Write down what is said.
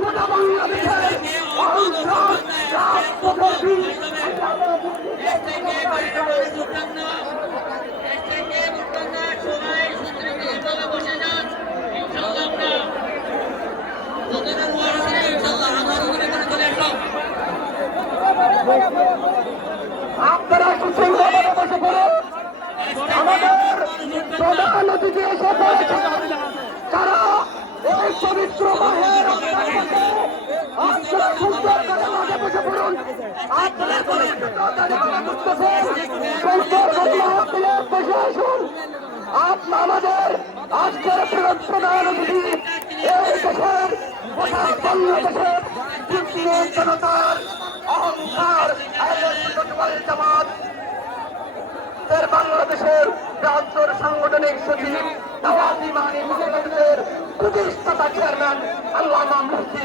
গোটা বাংলাদেশের অহংকার রাজপথের আপনারা সুশৃঙ্খলভাবে বসে পড়ুন। আমাদের প্রধান অতিথি এসে পড়েছেন, তারা এই পবিত্র মাহের আপনারা সুন্দর করে মাঠে বসে পড়ুন। আপনারা বসে আসুন। আমাদের আজকের প্রধান অতিথি এই দেশের বাংলাদেশের জনতার অহংকার জামাত বাংলাদেশের রাজ্যের সাংগঠনিক সচিব নওয়াজি মানি মহানগরের প্রতিষ্ঠাতা চেয়ারম্যান আল্লামা মুফতি